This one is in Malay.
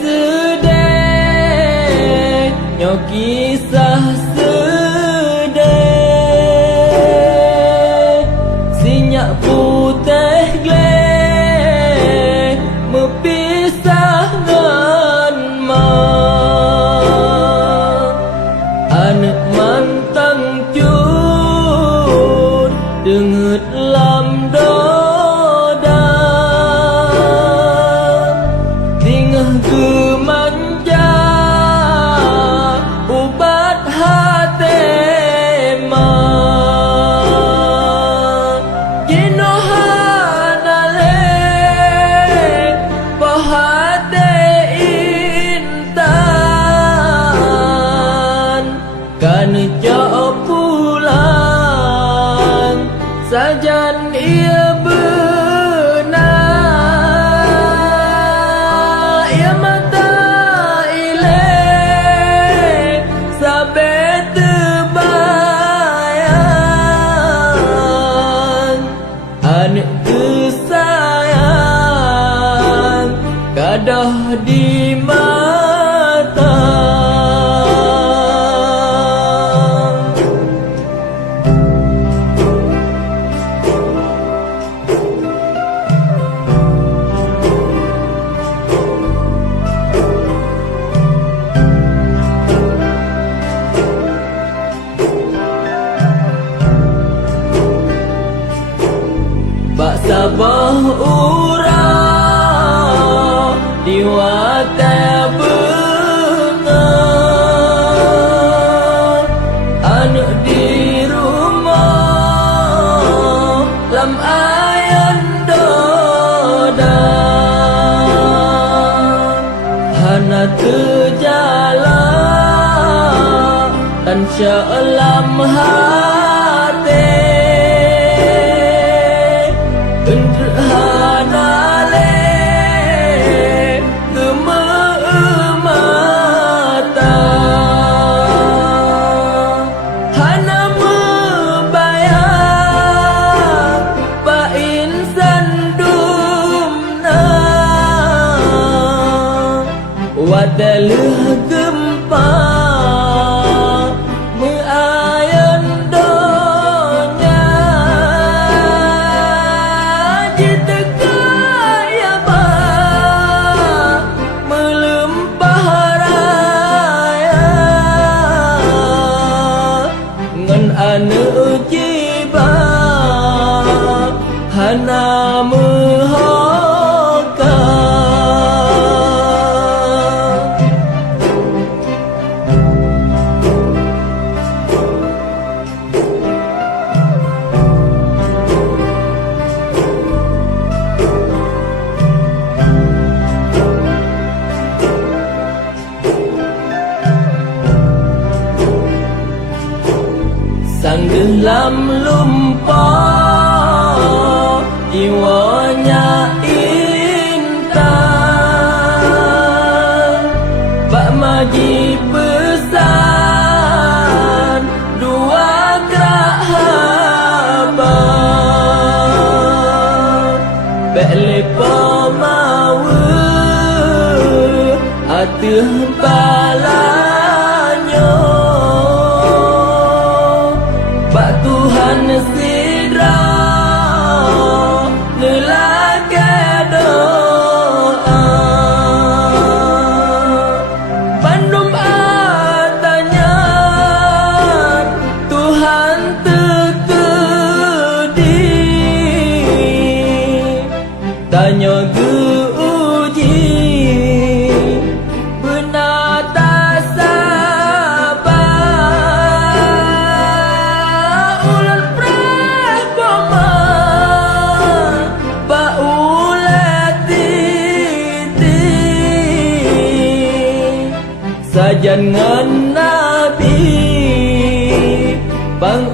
sedih nyo kisah sedih sinyak putih gleh mepisah ngan ma anak mantang cun denget lam doda tingah gemanja ubat hati ma jinohanale pahade intan kan jauh pulang sajan ia benar ia mata ilek sampai terbayang anak tersayang gadah di mata. Bak sabah urang di watai bengang anak di rumah lam ayan doda hana terjalan dan syalam hati Hanale gememata hana membayang pa insan dumna wadalah gempa meayan donya anu jiba hana mehoka sang dalam lumpur jiwanya intan Pak Maji pesan dua gerak habar Bele pemawe atuh balanyo Tuhan sidra nelaga doa Bandung atanya Tuhan tekedi tanya geuji sajan ngan nabi bang